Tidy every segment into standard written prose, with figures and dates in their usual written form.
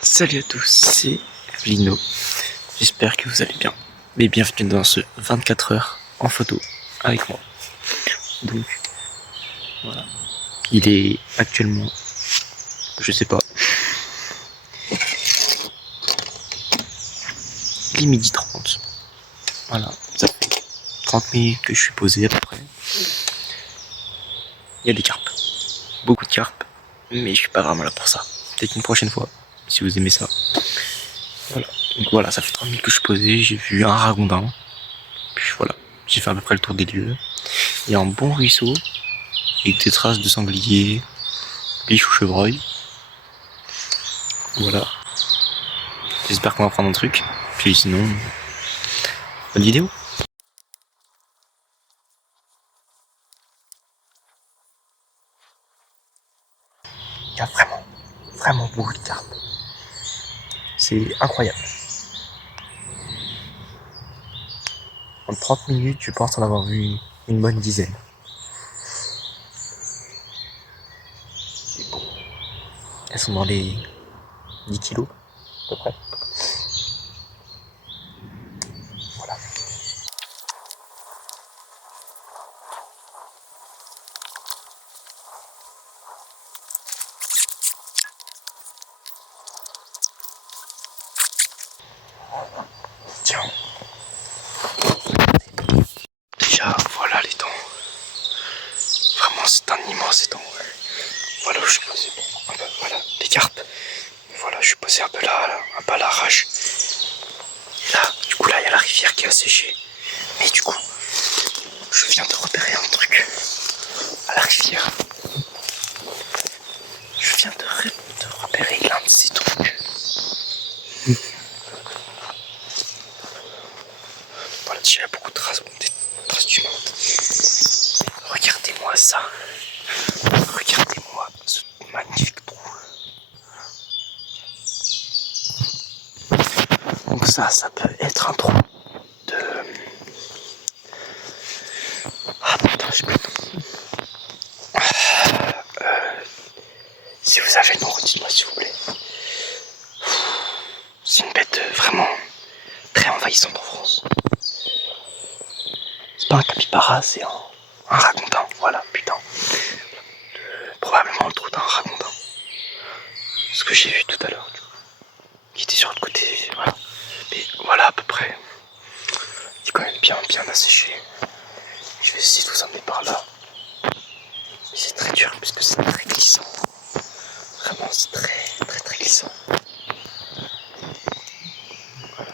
Salut à tous, c'est Lino. J'espère que vous allez bien. Et bienvenue dans ce 24 heures en photo avec moi. Donc, voilà. Il est actuellement, je sais pas, il est 12h30. Voilà, ça fait 30 minutes que je suis posé à peu près. Il y a des carpes, beaucoup de carpes, mais je suis pas vraiment là pour ça. Peut-être une prochaine fois, si vous aimez ça. Voilà, donc voilà, ça fait 30 minutes que je suis posé, j'ai vu un ragondin. Puis voilà, j'ai fait à peu près le tour des lieux. Il y a un bon ruisseau, avec des traces de sanglier, biche ou chevreuil. Voilà. J'espère qu'on va prendre un truc. Puis sinon, bonne vidéo. Il y a vraiment beaucoup de carpes. C'est incroyable. En 30 minutes, je pense en avoir vu une bonne dizaine. Elles sont dans les 10 kilos, à peu près. Voilà. Tiens. Déjà, voilà les dents. Vraiment, c'est un immense étang. Voilà où je suis posé. Un peu, voilà, les carpes. Voilà, je suis posé un peu là, un peu à l'arrache. Et là, du coup, là, il y a la rivière qui a séché. Mais du coup, je viens de repérer un truc à la rivière. Je viens de repérer l'un de ces trucs. Voilà, déjà, il y a beaucoup de traces, des traces d'humains. Regardez-moi ça. Regardez-moi ce magnifique trou. Donc ça peut être un trou de... Ah putain, je peux... Si vous avez le nom, dites-moi s'il vous plaît. C'est une bête vraiment très envahissante en France. C'est pas un capybara, c'est un ragondin. Voilà, putain. Probablement le trou d'un ragondin. Ce que j'ai vu tout à l'heure, qui était sur le côté. Voilà. Mais voilà à peu près. Il est quand même bien asséché. Je vais essayer de vous emmener par là. Mais c'est très dur parce que c'est très glissant. Vraiment, c'est très glissant. Voilà.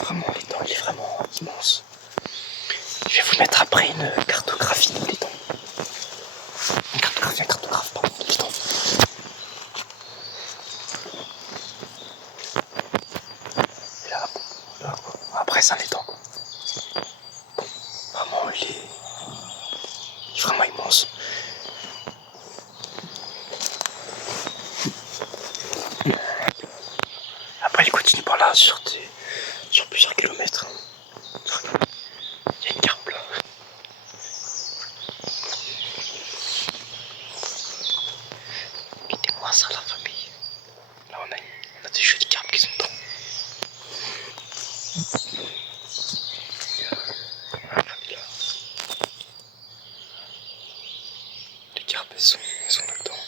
Vraiment, les dents, il est vraiment immense. Je vais vous mettre après une cartographie des dents. Un cartographe, pardon, des dents. Et là, quoi. Après, c'est un étang, quoi. Vraiment, il est vraiment immense. Après, il continue par là sur plusieurs kilomètres. Il y a une carpe là. Regardez-moi ça, la famille. Là, on a des jolies carpes qui sont dedans. La famille là. Les carpes, elles sont là-dedans.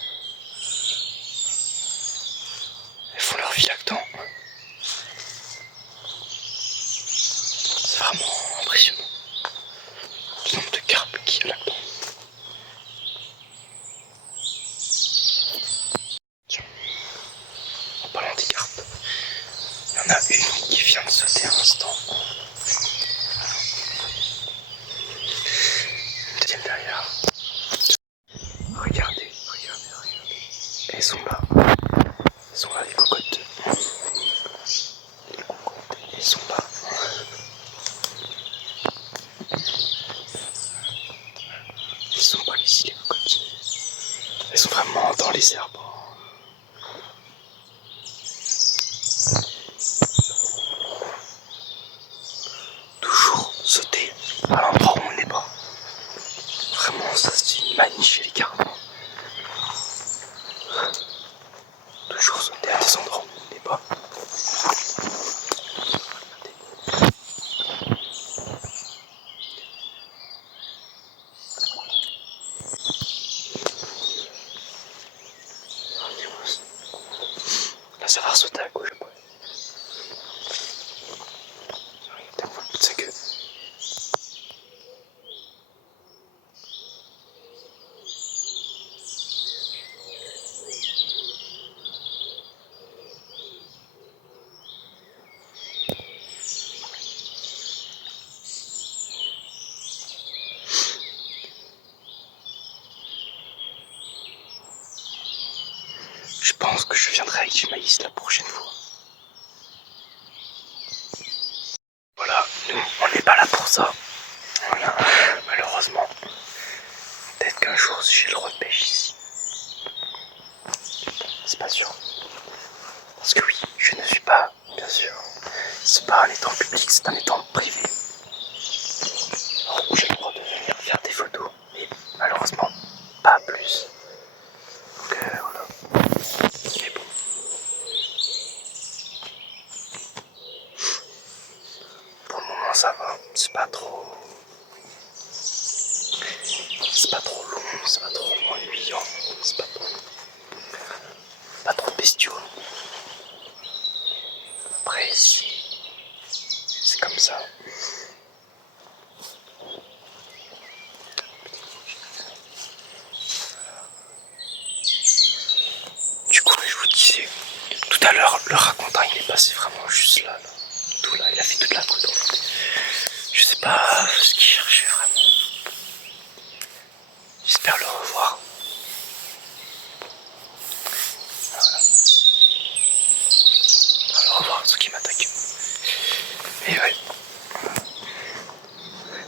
Elles font leur vie là-dedans. C'est vraiment impressionnant. Le nombre de carpes qu'il y a là-dedans. Tiens, en parlant des carpes, il y en a une qui vient de sauter un instant. Une deuxième derrière. Regardez. Elles sont là. Les cocottes. Elles sont là. Elles sont pas ici, les cocottes. Elles sont vraiment dans les arbres. Toujours sauter à l'endroit où on n'est pas. Vraiment, ça c'est une manie chez les carpes. Toujours sauter à des endroits va savoir sauter à gauche après. T'as le bout de sa queue. Je pense que je viendrai avec du maïs la prochaine fois. Voilà, nous, on n'est pas là pour ça. Voilà, malheureusement. Peut-être qu'un jour, j'ai le repêche ici. C'est pas sûr. Parce que oui, je ne suis pas, bien sûr. C'est pas un étang public, c'est un étang privé. Alors, j'ai le droit de venir faire des photos, mais malheureusement, pas plus. Donc voilà. Mais bon. Pour le moment, ça va. C'est pas trop long, c'est pas trop ennuyant, c'est pas trop bestiaux. Après, c'est comme ça. Du coup, je vous disais, tout à l'heure, le racontant, il est passé vraiment juste là. Tout là, il a fait toute la côte en fait. Je sais pas ce qu'il cherchait vraiment. J'espère le revoir. Voilà. Le revoir, ceux qui m'attaquent. Mais ouais.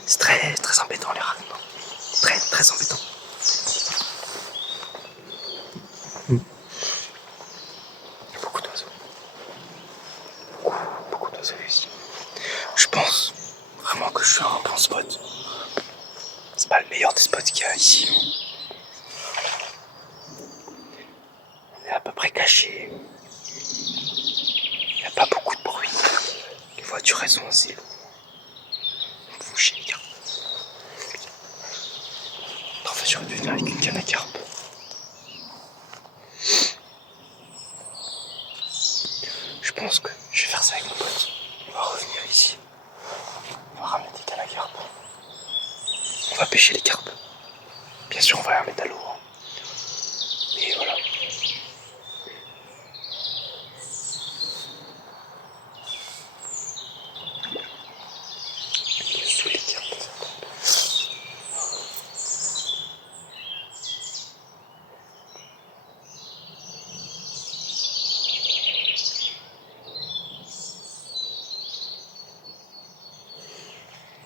C'est très, très embêtant les racontants. Très, très embêtant. Beaucoup d'oiseaux. Beaucoup d'oiseaux ici. Je pense vraiment que je suis un bon spot. C'est pas le meilleur des spots qu'il y a ici. On est à peu près caché. Il n'y a pas beaucoup de bruit. Les voitures elles sont assez loin. Vous chier les gars. En fait j'aurais dû venir avec une canne à carpe. Je pense que je vais faire ça avec mon pote. On va revenir ici. On va ramener des cannes à carpe. On va pêcher les carpes. Bien sûr on va les remettre à l'eau. Et voilà. Sous les carpes.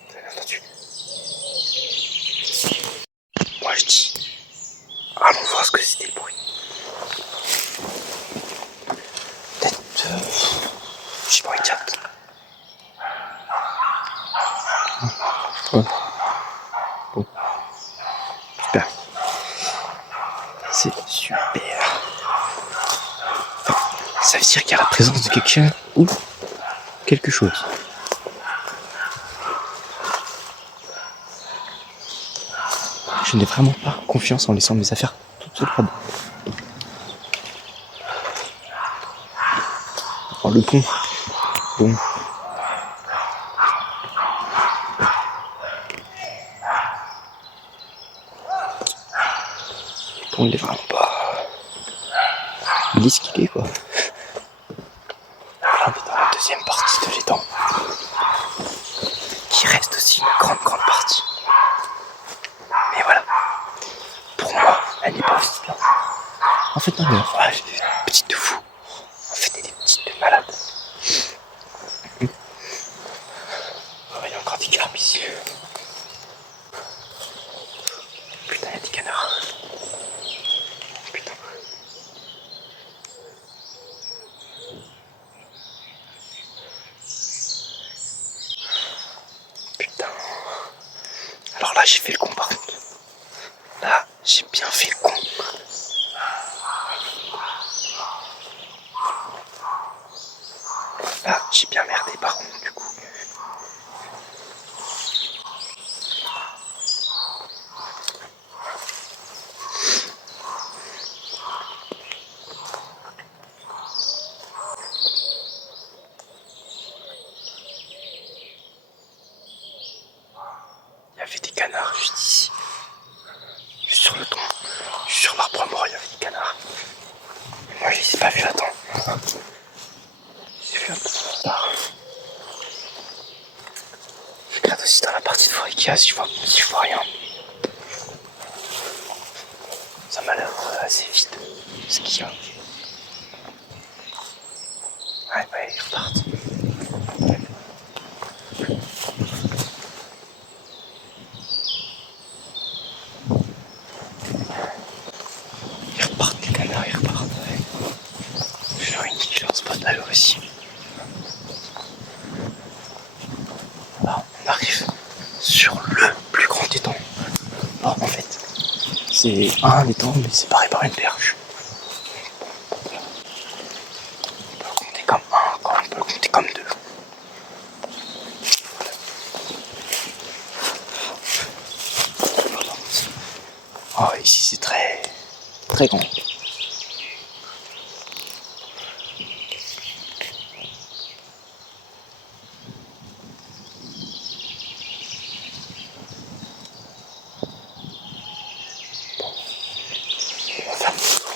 Vous avez entendu? Moi je dis, allons voir ce que c'était le bruit. Peut-être, j'ai pas une capte. Ouais. Bon. Super. C'est super. Ça veut dire qu'il y a la présence de quelqu'un ou quelque chose. Je n'ai vraiment pas confiance en laissant mes affaires toutes seules là-bas. Oh, le pont. Bon. Le pont, il est vraiment pas... Il est ce qu'il est, quoi. Là, on est dans la deuxième partie de l'étang. Qui reste aussi une grande partie. Mais voilà. Pour moi, elle n'est pas aussi bien. En fait, non, mais voilà, j'ai des petites de fous. En fait, elle est petite de malade. Oh, il y a encore des carpes ici. Putain, il y a des canards. Putain. Putain. Alors là, j'ai fait le con par contre. Là, j'ai bien fait le con. Là, j'ai bien merdé par contre du coup. canards juste ici. Juste sur le ton. Juste sur l'arbre mort, il y avait des canards. Moi, je les ai pas vus là-dedans. J'ai vu un peu trop tard. Je regarde aussi dans la partie de forêt qu'il y a si je vois rien. Ça m'a l'air assez vide ce qu'il y a. Ouais, ils repartent. Ils repartent les canards, ils repartent. Ouais. Je leur spot à eux aussi. Là, on arrive sur le plus grand étang. Bon, en fait, c'est un étang mais séparé par une perche. On peut le compter comme un, quand on peut le compter comme deux. Oh, ici c'est très grand. On va faire le tour.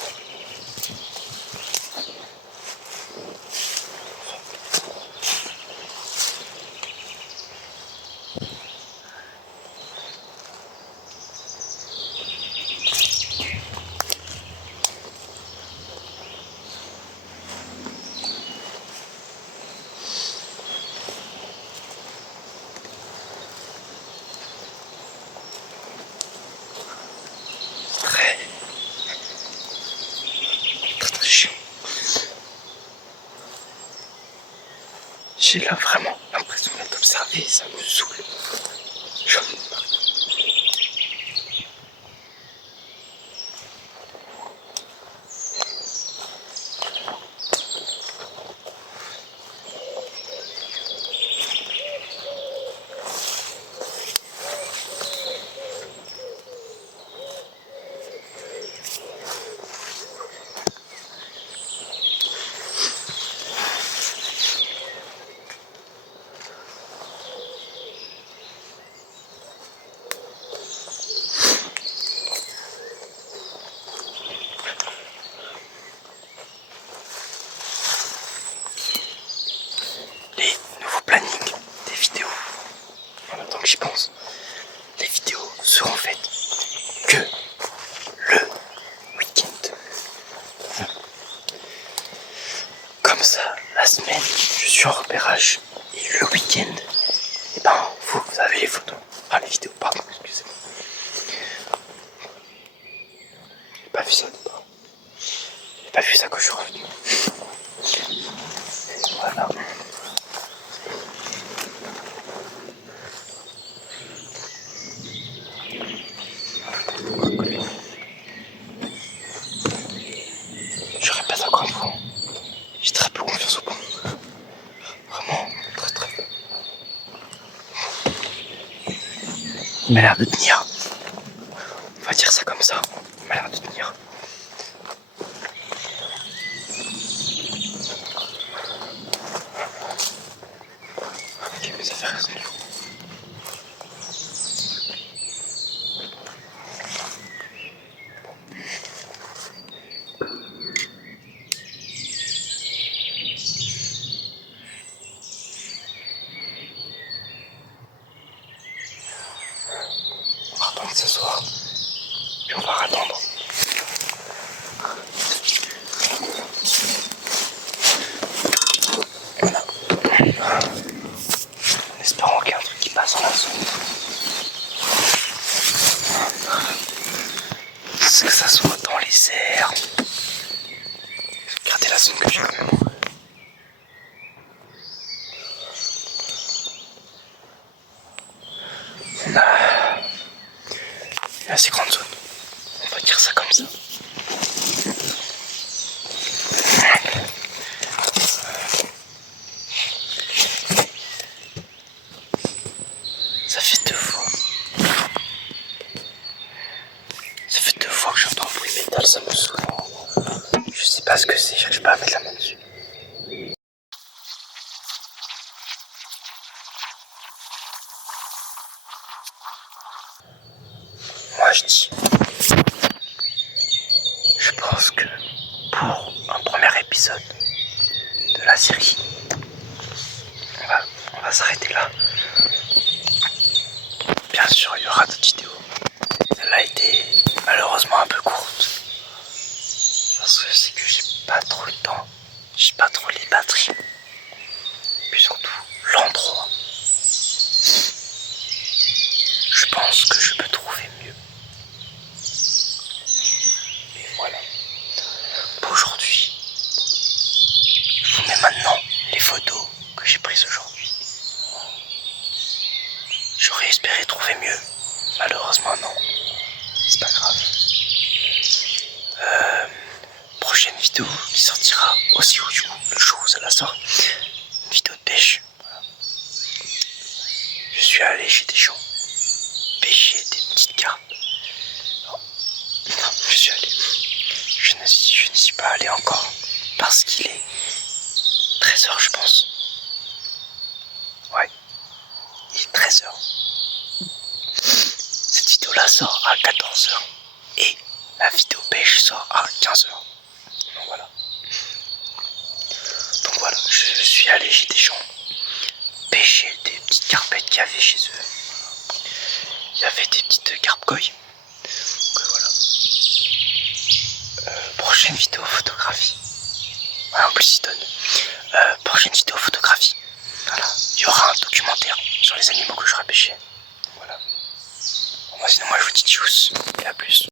Très chiant. J'ai là vraiment l'impression d'être observé, ça me saoule. J'en ai marre. Les nouveaux plannings des vidéos, en même temps que j'y pense, les vidéos seront faites que le week-end. Comme ça, la semaine, je suis en repérage. Et le week-end, et ben, vous avez les photos. Ah, les vidéos, pardon, excusez-moi. J'ai pas vu ça d'abord. J'ai pas vu ça quand je suis revenu. Voilà. Je répète encore une fois. J'ai très peu confiance au pont. Vraiment, très peu. Il m'a l'air de tenir. On va dire ça comme ça. Il m'a l'air de tenir. Ok, mais ça fait raison du coup. On va attendre ce soir. Puis on va attendre. Voilà. En espérant qu'il y ait un truc qui passe en la zone. Que ça soit dans les airs. Regardez la zone que j'ai quand même. On a une assez grande zone. On va dire ça comme ça. Ça fait deux fois. Ça fait deux fois que j'entends un bruit métal, ça me saoule. Je sais pas ce que c'est, j'arrive pas à mettre la main dessus. de la série. On va s'arrêter là. Bien sûr, il y aura d'autres vidéos. Celle-là a été malheureusement un peu courte. Parce que c'est que j'ai pas trop le temps. J'ai pas trop les batteries. Puis surtout, l'endroit. Je pense que je peux trouver mieux. Et voilà. Pour aujourd'hui, je vous mets maintenant les photos que j'ai prises aujourd'hui. J'aurais espéré trouver mieux. Malheureusement non. C'est pas grave. Prochaine vidéo qui sortira aussi le jour où ça la sort. Une vidéo de pêche. Voilà. Je suis allé chez des gens pêcher des petites carpes. Non, je suis allé. Je n'y suis pas allé encore parce qu'il est 13h je pense. Ouais, il est 13h. Cette vidéo là sort à 14h et la vidéo pêche sort à 15h. Donc voilà, je suis allé chez des gens pêcher des petites carpettes qu'il y avait chez eux. Il y avait des petites carpe-koi. Donc voilà. Prochaine vidéo photographie. Ouais, en plus il donne. Prochaine vidéo photographie. Voilà. Il y aura un documentaire sur les animaux que j'aurai pêchés. Voilà. Bon, sinon moi je vous dis tchuss et à plus.